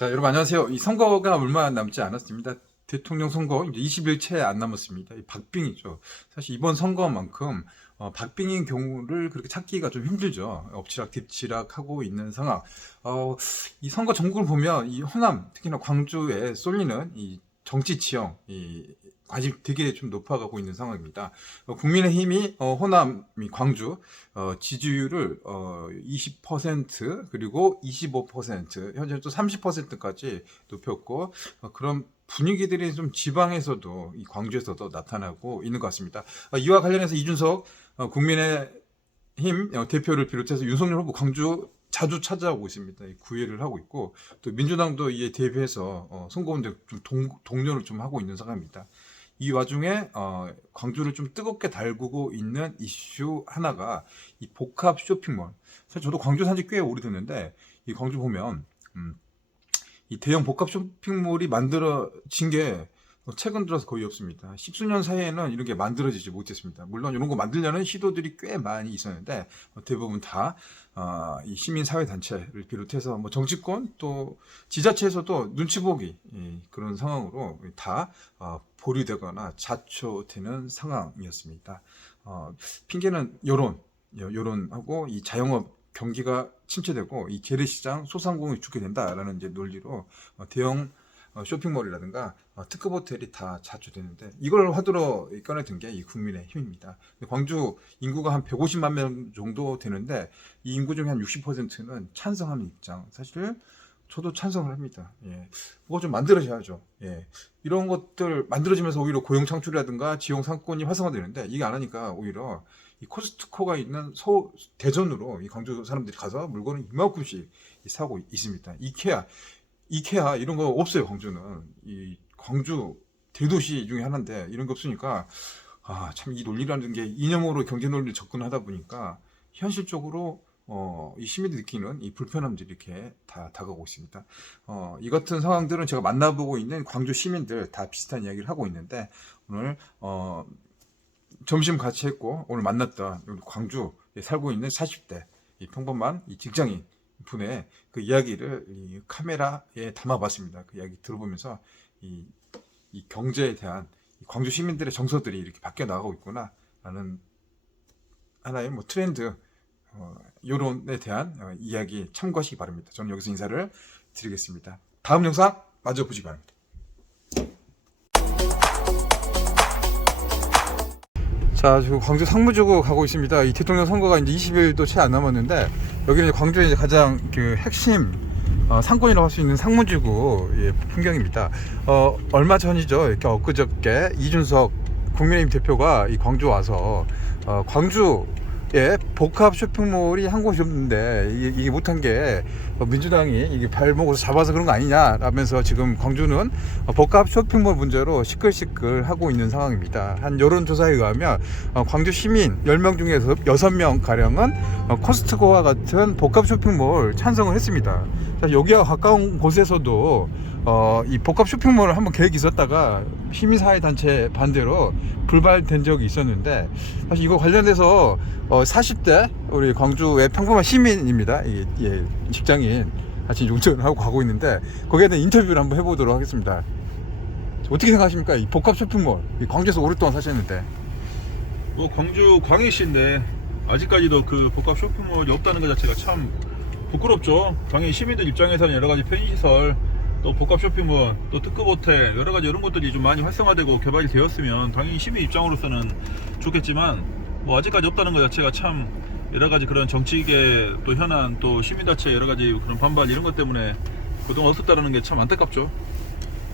자, 여러분 안녕하세요. 이 선거가 얼마 남지 않았습니다. 대통령 선거 이제 20일 채 안 남았습니다. 이 박빙이죠. 사실 이번 선거만큼 박빙인 경우를 그렇게 찾기가 좀 힘들죠. 엎치락 뒤치락 하고 있는 상황. 이 선거 전국을 보면 이 호남, 특히나 광주에 쏠리는 이 정치 지형, 이 관심 되게 좀 높아가고 있는 상황입니다. 국민의힘이 호남이 광주 지지율을 20% 그리고 25% 현재 또 30%까지 높였고 그런 분위기들이 좀 지방에서도 이 광주에서도 나타나고 있는 것 같습니다. 이와 관련해서 이준석 국민의힘 대표를 비롯해서 윤석열 후보 광주 자주 찾아오고 있습니다. 구애를 하고 있고 또 민주당도 이에 대비해서 선거운동 좀 동료를 좀 하고 있는 상황입니다. 이 와중에 광주를 좀 뜨겁게 달구고 있는 이슈 하나가 이 복합 쇼핑몰. 사실 저도 광주 산지 꽤 오래됐는데 이 광주 보면 이 대형 복합 쇼핑몰이 만들어진 게 최근 들어서 거의 없습니다. 십수년 사이에는 이런 게 만들어지지 못했습니다. 물론 이런 거 만들려는 시도들이 꽤 많이 있었는데 대부분 다 이 시민사회단체를 비롯해서 뭐 정치권 또 지자체에서도 눈치 보기 그런 상황으로 다 보류되거나 자초되는 상황이었습니다. 핑계는 여론하고 이 자영업 경기가 침체되고 이 재래시장 소상공인이 죽게 된다라는 이제 논리로 대형 쇼핑몰이라든가 특급 호텔이 다 자초되는데 이걸 화두로 꺼내든 게 이 국민의힘입니다. 광주 인구가 한 150만 명 정도 되는데 이 인구 중에 한 60%는 찬성하는 입장. 사실 저도 찬성을 합니다. 뭐가 좀 만들어져야죠. 이런 것들 만들어지면서 오히려 고용 창출이라든가 지역 상권이 활성화되는데 이게 안 하니까 오히려 이 코스트코가 있는 대전으로 이 광주 사람들이 가서 물건을 이만큼씩 사고 있습니다. 이케아 이런 거 없어요. 광주는 이 광주 대도시 중에 하나인데 이런 거 없으니까 참 이 논리라는 게 이념으로 경제 논리를 접근하다 보니까 현실적으로 이 시민들이 느끼는 이 불편함들이 이렇게 다 다가오고 있습니다. 이 같은 상황들은 제가 만나보고 있는 광주 시민들 다 비슷한 이야기를 하고 있는데 오늘 점심 같이 했고 오늘 만났던 우리 광주에 살고 있는 40대 이 평범한 이 직장인 분의 그 이야기를 이 카메라에 담아봤습니다. 그 이야기 들어보면서 이 경제에 대한 광주 시민들의 정서들이 이렇게 바뀌어 나가고 있구나라는 하나의 뭐 트렌드 여론에 대한 이야기 참고하시기 바랍니다. 저는 여기서 인사를 드리겠습니다. 다음 영상 마저 보시기 바랍니다. 자, 지금 광주 상무지구 가고 있습니다. 이 대통령 선거가 이제 20일도 채 안 남았는데 여기는 이제 광주의 이제 가장 그 핵심 상권이라고 할 수 있는 상무지구 풍경입니다. 얼마 전이죠. 이렇게 엊그저께 이준석 국민의힘 대표가 이 광주 와서 광주에 복합 쇼핑몰이 한 곳이 없는데 이게 못한 게 민주당이 이게 발목으로 잡아서 그런 거 아니냐라면서 지금 광주는 복합 쇼핑몰 문제로 시끌시끌하고 있는 상황입니다. 한 여론조사에 의하면 광주 시민 10명 중에서 6명 가량은 코스트코와 같은 복합 쇼핑몰 찬성을 했습니다. 여기와 가까운 곳에서도 이 복합 쇼핑몰을 한번 계획이 있었다가 시민사회단체 반대로 불발된 적이 있었는데 사실 이거 관련돼서 40대 우리 광주의 평범한 시민입니다. 직장인 같이 운전을 하고 가고 있는데 거기에 대한 인터뷰를 한번 해보도록 하겠습니다. 어떻게 생각하십니까? 이 복합 쇼핑몰 광주에서 오랫동안 사셨는데 뭐 광주 광해시인데 아직까지도 그 복합 쇼핑몰이 없다는 것 자체가 참 부끄럽죠. 당연히 시민들 입장에서는 여러 가지 편의시설 또 복합 쇼핑몰 또 특급 호텔 여러 가지 이런 것들이 좀 많이 활성화되고 개발이 되었으면 당연히 시민 입장으로서는 좋겠지만 뭐 아직까지 없다는 것 자체가 참 여러 가지 그런 정치계 또 현안 또 시민단체 여러 가지 그런 반발 이런 것 때문에 그동안 없었다는 게 참 안타깝죠.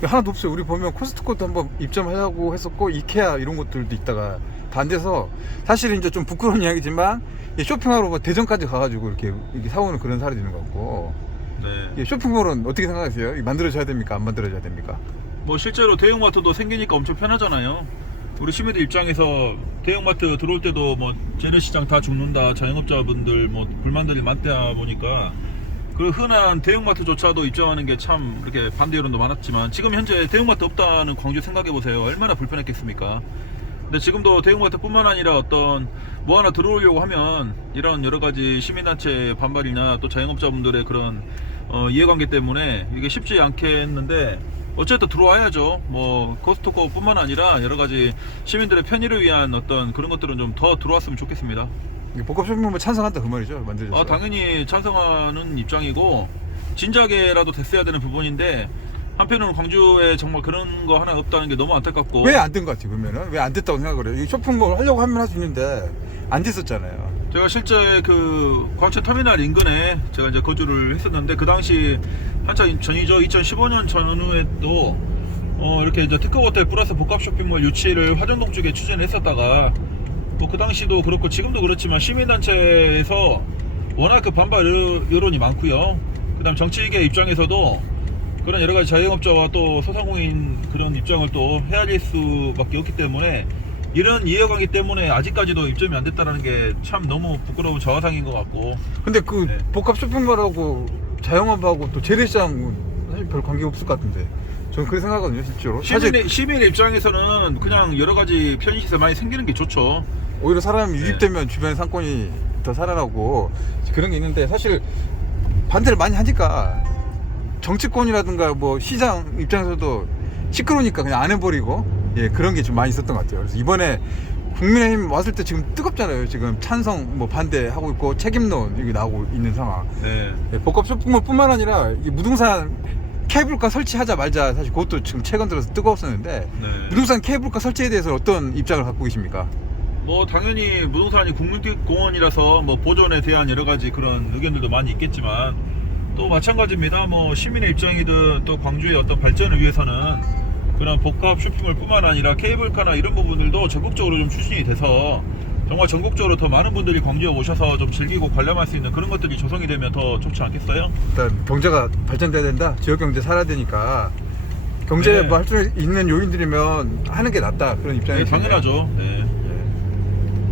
하나도 없어요. 우리 보면 코스트코도 한번 입점하려고 했었고 이케아 이런 것들도 있다가 다 안 돼서 사실 이제 좀 부끄러운 이야기지만 쇼핑하러 뭐 대전까지 가가지고 이렇게 사오는 그런 사례도 있는 것 같고. 네. 쇼핑몰은 어떻게 생각하세요? 만들어져야 됩니까? 안 만들어져야 됩니까? 뭐 실제로 대형마트도 생기니까 엄청 편하잖아요. 우리 시민들 입장에서 대형마트 들어올 때도 뭐 재래시장 다 죽는다 자영업자분들 뭐 불만들이 많다 보니까 그 흔한 대형마트조차도 입점하는 게 참 이렇게 반대 여론도 많았지만 지금 현재 대형마트 없다는 광주 생각해보세요. 얼마나 불편했겠습니까? 근데 지금도 대형마트뿐만 아니라 어떤 뭐 하나 들어오려고 하면 이런 여러 가지 시민단체 반발이나 또 자영업자분들의 그런 이해관계 때문에 이게 쉽지 않겠는데 어쨌든 들어와야죠. 뭐 코스트코뿐만 아니라 여러 가지 시민들의 편의를 위한 어떤 그런 것들은 좀 더 들어왔으면 좋겠습니다. 복합 쇼핑몰 찬성한다 그 말이죠, 만들어서. 당연히 찬성하는 입장이고 진작에라도 됐어야 되는 부분인데 한편으로는 광주에 정말 그런 거 하나 없다는 게 너무 안타깝고. 왜 안 된 것 같아요, 그러면은? 왜 안 됐다고 생각을 해요? 이 쇼핑몰 하려고 하면 할 수 있는데 안 됐었잖아요. 제가 실제 그 광천 터미널 인근에 제가 이제 거주를 했었는데 그 당시 한참 전이죠. 2015년 전후에도 이렇게 이제 특급 호텔 플러스 복합 쇼핑몰 유치를 화정동 쪽에 추진을 했었다가 뭐 그 당시도 그렇고 지금도 그렇지만 시민단체에서 워낙 그 반발 여론이 많고요. 그다음 정치계 입장에서도 그런 여러 가지 자영업자와 또 소상공인 그런 입장을 또 헤아릴 수밖에 없기 때문에 이런 이해관계 때문에 아직까지도 입점이 안 됐다는 게 참 너무 부끄러운 저하상인 것 같고. 근데 그 네. 복합 쇼핑몰하고 자영업하고 또 재래시장은 사실 별 관계가 없을 것 같은데 저는 그렇게 생각하거든요, 실제로. 시민의 입장에서는 그냥 여러 가지 편의시설 많이 생기는 게 좋죠. 오히려 사람이 네. 유입되면 주변의 상권이 더 살아나고 그런 게 있는데 사실 반대를 많이 하니까 정치권이라든가 뭐 시장 입장에서도 시끄러우니까 그냥 안 해버리고 그런 게 좀 많이 있었던 것 같아요. 그래서 이번에 국민의힘 왔을 때 지금 뜨겁잖아요. 지금 찬성 뭐 반대하고 있고 책임론 여기 나오고 있는 상황. 네. 복합 쇼핑몰뿐만 아니라 이 무등산 케이블카 설치하자 말자 사실 그것도 지금 최근 들어서 뜨거웠었는데 네. 무등산 케이블카 설치에 대해서 어떤 입장을 갖고 계십니까? 뭐 당연히 무등산이 국민공원이라서 뭐 보존에 대한 여러 가지 그런 의견들도 많이 있겠지만 또 마찬가지입니다. 뭐 시민의 입장이든 또 광주의 어떤 발전을 위해서는 그런 복합 쇼핑몰뿐만 아니라 케이블카나 이런 부분들도 적극적으로 좀 추진이 돼서 정말 전국적으로 더 많은 분들이 광주에 오셔서 좀 즐기고 관람할 수 있는 그런 것들이 조성이 되면 더 좋지 않겠어요? 일단 경제가 발전돼야 된다. 지역 경제 살아야 되니까 경제 네. 뭐 할 수 있는 요인들이면 하는 게 낫다. 그런 입장이 네, 당연하죠. 네.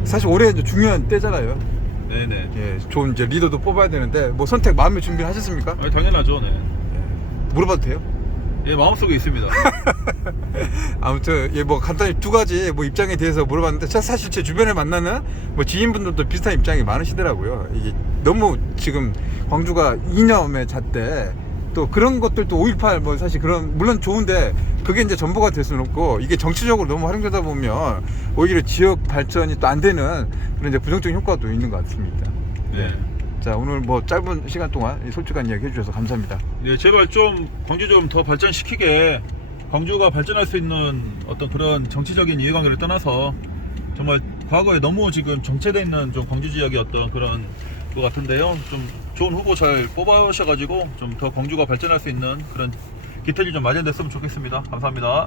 사실 올해 이제 중요한 때잖아요. 네네. 좋은 이제 리더도 뽑아야 되는데 뭐 선택 마음의 준비를 하셨습니까? 당연하죠. 네. 물어봐도 돼요? 예, 마음속에 있습니다. 아무튼 뭐 간단히 두 가지 뭐 입장에 대해서 물어봤는데 사실 제 주변에 만나는 뭐 지인분들도 비슷한 입장이 많으시더라고요. 이게 너무 지금 광주가 이념에 잣대 또 그런 것들도 5.18 뭐 사실 그런 물론 좋은데 그게 이제 전부가 될 수는 없고 이게 정치적으로 너무 활용되다 보면 오히려 지역 발전이 또 안 되는 그런 이제 부정적인 효과도 있는 것 같습니다. 네. 자, 오늘 뭐 짧은 시간 동안 이 솔직한 이야기 해주셔서 감사합니다. 네, 제발 좀 광주 좀 더 발전시키게 광주가 발전할 수 있는 어떤 그런 정치적인 이해관계를 떠나서 정말 과거에 너무 지금 정체되어 있는 좀 광주 지역의 어떤 그런 것 같은데요. 좀 좋은 후보 잘 뽑아오셔가지고 좀 더 광주가 발전할 수 있는 그런 기틀이 좀 마련됐으면 좋겠습니다. 감사합니다.